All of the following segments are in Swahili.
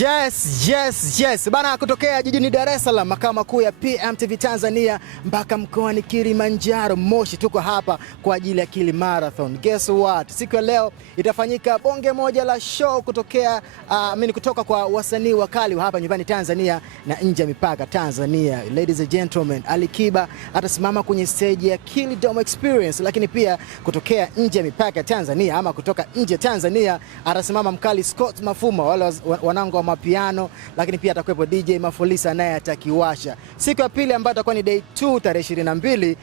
Yes. Bana, kutokea jijini Dar es Salaam, makao makuu ya PMTV Tanzania, mpaka mkoani Kilimanjaro, Moshi, tuko hapa kwa ajili ya Kili Marathon. Guess what? Siku ya leo itafanyika bonge moja la show kutoka kwa wasanii wakali wa hapa nyumbani Tanzania na nje ya mipaka Tanzania. Ladies and gentlemen, Ali Kiba atasimama kwenye stage ya Kili Dome Experience, lakini pia kutokea nje ya mipaka Tanzania ama kutoka nje ya Tanzania atasimama mkali Scott Mafuma, wale wanangu wa mapiano, lakini pia atakuwepo DJ Mafolisa naye atakiwasha. Siku ya pili ambayo itakuwa ni day 2 tarehe 22,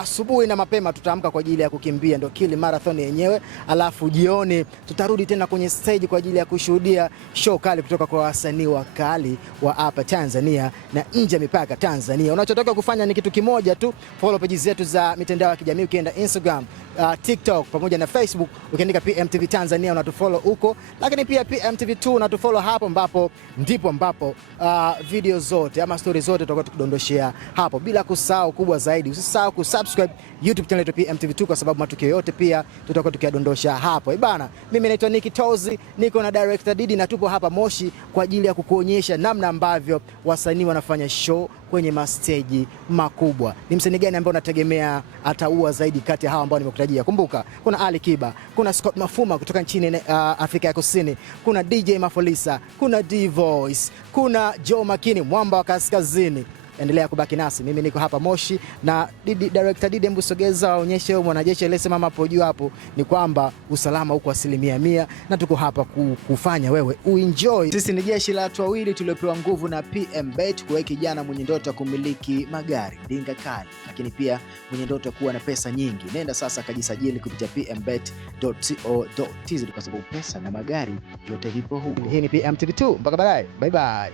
asubuhi na mapema tutaamka kwa ajili ya kukimbia, ndio Kili Marathon yenyewe. Alafu jioni tutarudi tena kwenye stage kwa ajili ya kushuhudia show kali kutoka kwa wasanii wakali wa hapa Tanzania na nje ya mipaka Tanzania. Unachotoka kufanya ni kitu kimoja tu, follow page zetu za mitandao ya kijamii, ukienda Instagram, TikTok pamoja na Facebook, ukiandika PMTV Tanzania unatufollow huko, lakini pia PMTV2 unatufollow hapo, ndipo video zote ama story zote tutakuwa tukidondoshea hapo. Bila kusahau kubwa zaidi, usisahau kusubscribe YouTube channel yetu PMTV2 kwa sababu matukio yote pia tutakuwa tukiyadondosha hapo. Bana, mimi naitwa Nicky Tozi, niko na director Didi na tupo hapa Moshi kwa ajili ya kukuonyesha namna ambavyo wasanii wanafanya show kwenye mastage makubwa. Ni msanii gani ambaye unategemea ataua zaidi kati ya hawa ambao nimekutajia? Kumbuka, kuna Ali Kiba, kuna Scott Mafuma kutoka nchini Afrika ya Kusini, kuna DJ Mafolisa, kuna D-Voice, kuna Joe Makini, mwamba wa kaskazini. Endelea kubaki nasi. Mimi niko hapa Moshi na director Didi, hebu sogeza waonyeshe huyo mwanajeshi aliyesema hapo juu hapo ni kwamba usalama huko 100% na tuko hapa kufanya wewe uenjoy. Sisi ni jeshi la watu wawili tuliopewa nguvu na PMBet, kwa kijana mwenye ndoto ya kumiliki magari, dinga kali, lakini pia mwenye ndoto ya kuwa na pesa nyingi. Nenda sasa kajisajili kupitia pmbet.co.tz kwa sababu pesa na magari yote vipo huko. Hii ni PMTV2, mpaka baadaye. Bye bye.